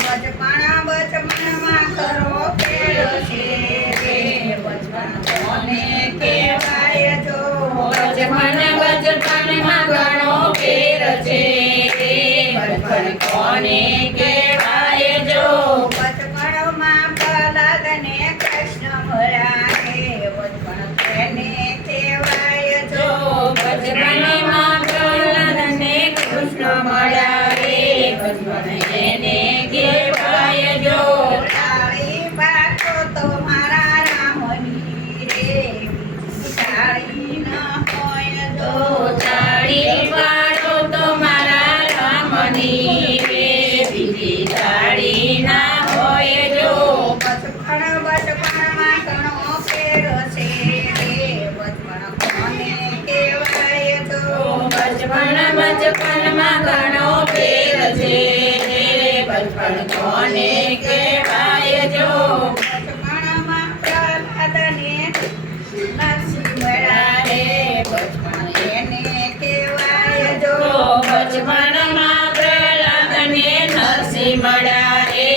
બચપણ બચપણમાં બચપણ કોને કહેવાય જો બચપન બચપનમાં ઘણો ફેર બચપન બચપનમાં ઘણો ફેર છે. બચપણ કોને કહેવાય જો? બચપણમાં પ્રહલાદ ને નરસિંહ મળ્યા રે બચપણ એને કહેવાય જો? તો બચપનમાં પ્રહલાદ ને નરસિંહ મળ્યા રે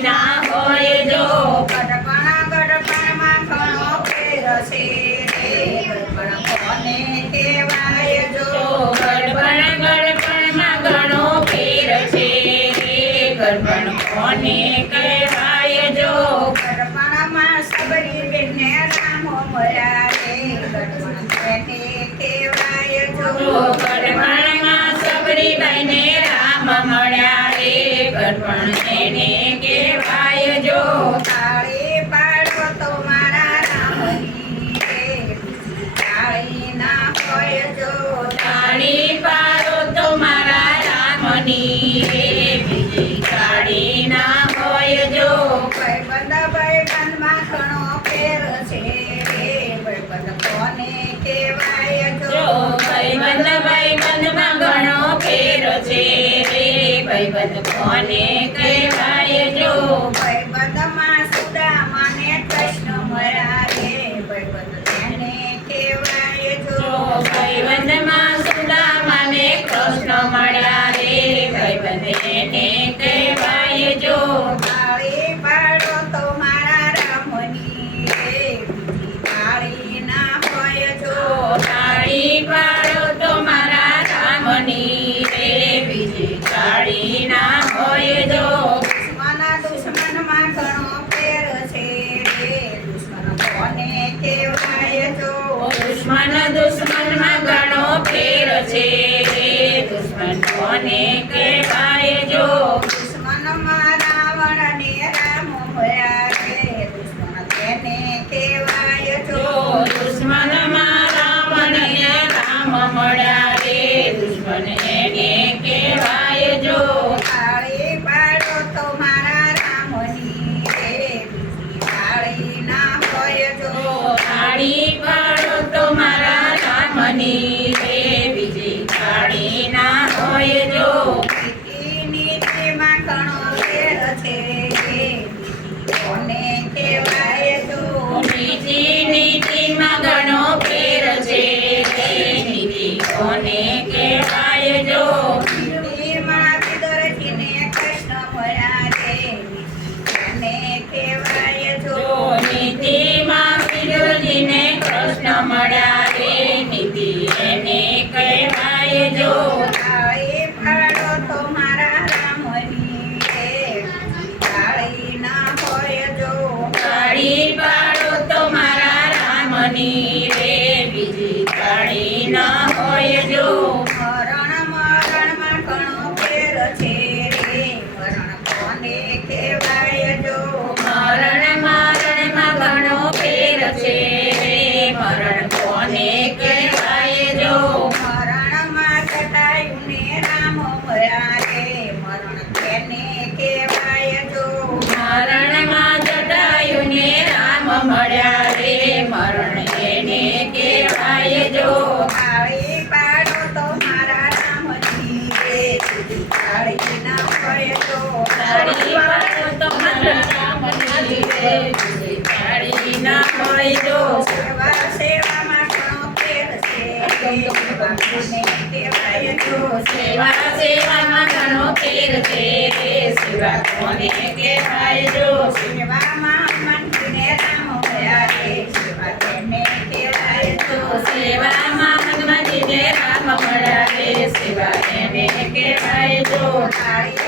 ના હોય જો ગઢપણ ગઢપણમાં ઘણો ફેર છે રે ગઢપણ કોને કહેવાય જો ગડપણ ગડપણમાં ઘણો ફેર છે રે ગડપણ કોને જો ગઢપણમાં સબરી બેનને રામ મળ્યા રે તેને કહેવાય જો તો મારા રામની રે બીજી ના હોય જો જો ભાઈબંધ ભાઈબંધમાં ઘણો ફેર છે. ભાઈબંધ કોને કેવાય જો ભાઈબંધ ભાઈબંધ કોને કહેવાય જો ભાઈબંધમાં સુદામા મને કૃષ્ણ મળ્યા રે ભાઈબંધ તેને કહેવાય જો જો ભાઈબંધમાં સુદામાને કૃષ્ણ મળ્યા છે. દુશ્મન કોને કહેવાય જો? દુશ્મનમાં રાવણ ને રામ મળ્યા દેજો. માં દરજીને કૃષ્ણ મળ્યા રે અને કહેવાય જો નીતિમાં વિરોધીને કૃષ્ણ મળ્યા રે નીતિ એને કહેવાય જો. પાડો તો મારા રામની રે બીજી કાળી ના હોય જો. છે મરણ કોને કહેવાય જો? મરણમાં કટાયું ને રામ ભયા રે મરણ કેને કહેવાય જો? મરણમાં જટાયું ને રામ મળ્યા રે મરણ એને કહેવાય જો? આવે પાડો તો મારા રામજી રે કાળી ના હોય તો. તો મારા મને કહેવાયજો સેવામાં મનને રામ ભયારે સેવા તેને કહેવાયજો સેવામાં મનને રામ ભયારે સેવા તેને કહેવાયજો તારી